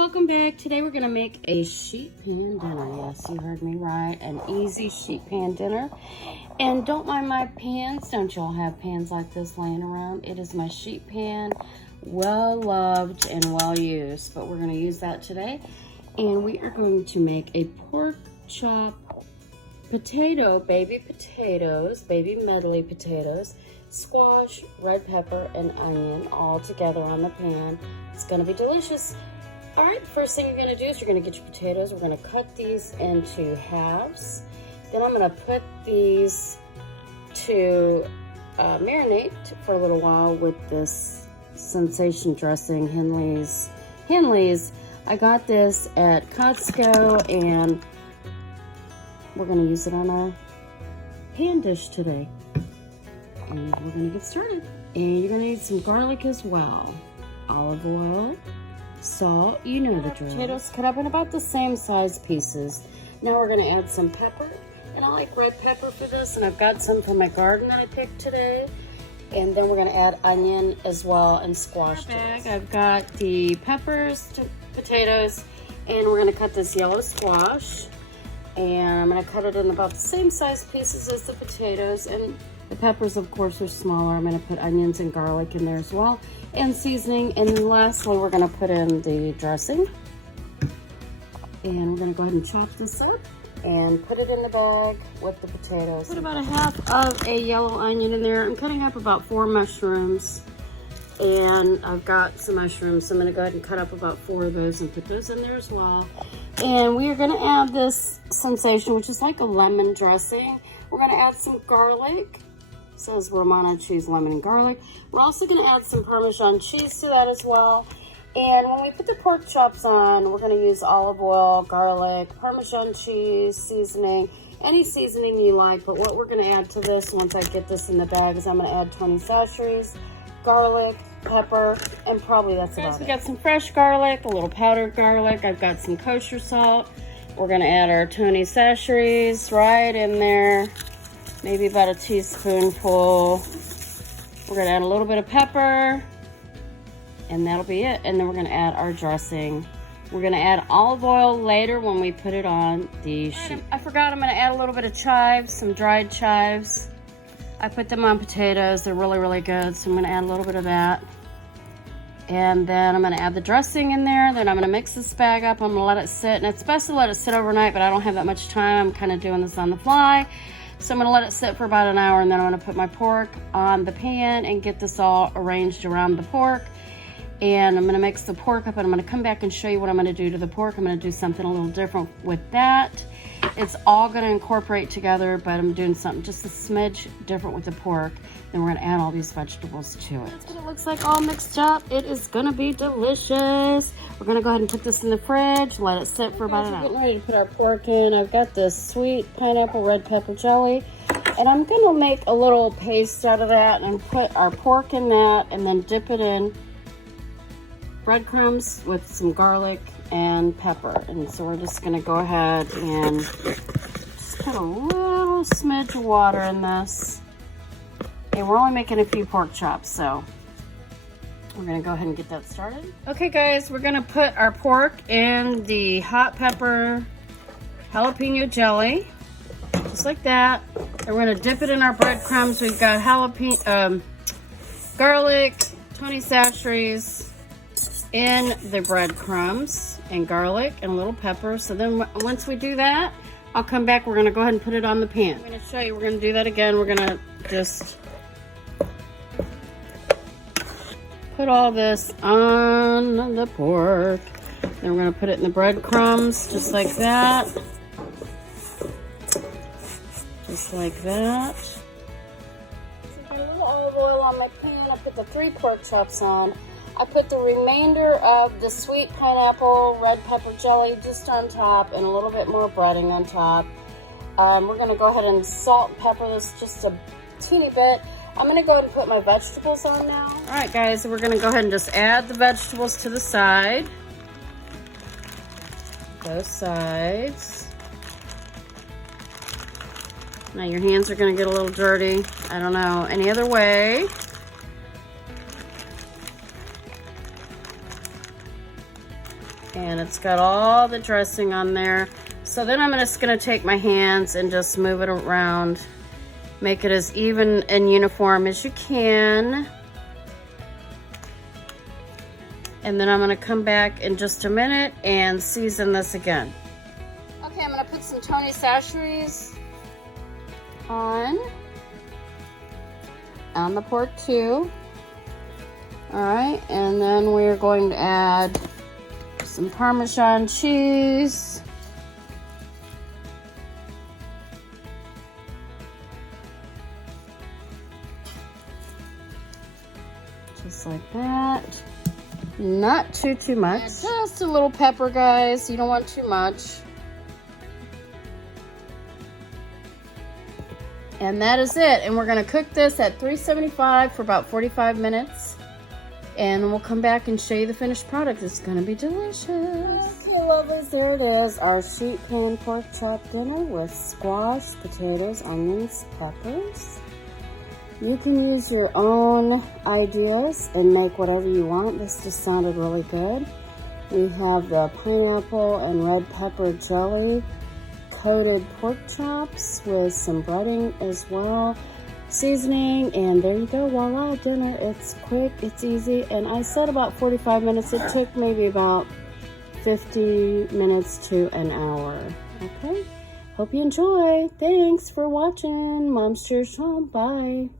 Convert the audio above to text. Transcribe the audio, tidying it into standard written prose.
welcome back. Today we're gonna make a sheet pan dinner. Yes, you heard me right, an easy sheet pan dinner. And don't mind my pans. Don't y'all have pans like this laying around? It is my sheet pan, well loved and well used, but we're gonna use that today. And we are going to make a pork chop baby potatoes, baby medley potatoes, squash, red pepper, and onion all together on the pan. It's gonna be delicious. All right, first thing you're gonna do is you're gonna get your potatoes. We're gonna cut these into halves. Then I'm gonna put these to marinate for a little while with this Sensation dressing, Henley's. I got this at Costco and we're gonna use it on our pan dish today. And we're gonna get started. And you're gonna need some garlic as well. Olive oil, salt, you know the drill. Potatoes cut up in about the same size pieces. Now we're gonna add some pepper. And I like red pepper for this, and I've got some from my garden that I picked today. And then we're gonna add onion as well and squash to this. I've got the peppers, potatoes, and we're gonna cut this yellow squash. And I'm gonna cut it in about the same size pieces as the potatoes. And the peppers, of course, are smaller. I'm gonna put onions and garlic in there as well, and seasoning. And then lastly, we're gonna put in the dressing. And we're gonna go ahead and chop this up and put it in the bag with the potatoes. Put about a half of a yellow onion in there. I'm cutting up about 4 mushrooms. And I've got some mushrooms, so I'm gonna go ahead and cut up about 4 of those and put those in there as well. And we are gonna add this Sensation, which is like a lemon dressing. We're gonna add some garlic. It says Romano cheese, lemon, and garlic. We're also gonna add some Parmesan cheese to that as well. And when we put the pork chops on, we're gonna use olive oil, garlic, Parmesan cheese, seasoning, any seasoning you like. But what we're gonna add to this once I get this in the bag is I'm gonna add Tony Chachere's, garlic, pepper, and probably that's about it. We got some fresh garlic, a little powdered garlic. I've got some kosher salt. We're gonna add our Tony Chachere's right in there, maybe about a teaspoonful. We're gonna add a little bit of pepper, and that'll be it. And then we're gonna add our dressing. We're gonna add olive oil later when we put it on the sheet. I forgot, I'm gonna add a little bit of chives, some dried chives. I put them on potatoes. They're really, really good. So I'm gonna add a little bit of that. And then I'm gonna add the dressing in there. Then I'm gonna mix this bag up. I'm gonna let it sit. And it's best to let it sit overnight, but I don't have that much time. I'm kind of doing this on the fly. So I'm gonna let it sit for about an hour, and then I'm gonna put my pork on the pan and get this all arranged around the pork. And I'm gonna mix the pork up, and I'm gonna come back and show you what I'm gonna do to the pork. I'm gonna do something a little different with that. It's all gonna incorporate together, but I'm doing something just a smidge different with the pork. Then we're gonna add all these vegetables to it. That's what it looks like all mixed up. It is gonna be delicious. We're gonna go ahead and put this in the fridge, let it sit for about an hour. We're getting ready to put our pork in. I've got this sweet pineapple red pepper jelly, and I'm gonna make a little paste out of that and put our pork in that, and then dip it in breadcrumbs with some garlic and pepper. And so we're just gonna go ahead and just put a little smidge of water in this. And we're only making a few pork chops, so we're gonna go ahead and get that started. Okay guys, we're gonna put our pork in the hot pepper jalapeno jelly, just like that. And we're gonna dip it in our breadcrumbs. We've got jalapeno, garlic, Tony Chachere's in the breadcrumbs, and garlic and a little pepper. So then once we do that, I'll come back. We're gonna go ahead and put it on the pan. I'm gonna show you, we're gonna do that again. We're gonna just put all this on the pork. Then we're gonna put it in the breadcrumbs, just like that. Just like that. So I got a little olive oil on my pan. I put the 3 pork chops on. I put the remainder of the sweet pineapple red pepper jelly just on top, and a little bit more breading on top. We're gonna go ahead and salt and pepper this just a teeny bit. I'm gonna go ahead and put my vegetables on now. All right guys, so we're gonna go ahead and just add the vegetables to the side. Both sides. Now your hands are gonna get a little dirty. I don't know any other way. And it's got all the dressing on there. So then I'm just gonna take my hands and just move it around. Make it as even and uniform as you can. And then I'm gonna come back in just a minute and season this again. Okay, I'm gonna put some Tony Chachere's on the pork too. All right, and then we're going to add some Parmesan cheese. Just like that. Not too much. And just a little pepper, guys. You don't want too much. And that is it. And we're gonna cook this at 375 for about 45 minutes. And we'll come back and show you the finished product. It's gonna be delicious. Okay, lovelies, there it is. Our sheet pan pork chop dinner with squash, potatoes, onions, peppers. You can use your own ideas and make whatever you want. This just sounded really good. We have the pineapple and red pepper jelly coated pork chops with some breading as well, seasoning, and there you go, voila, dinner. It's quick, it's easy, and I said about 45 minutes. It took maybe about 50 minutes to an hour. Okay, hope you enjoy. Thanks for watching. Mom's Cheers Home. Bye.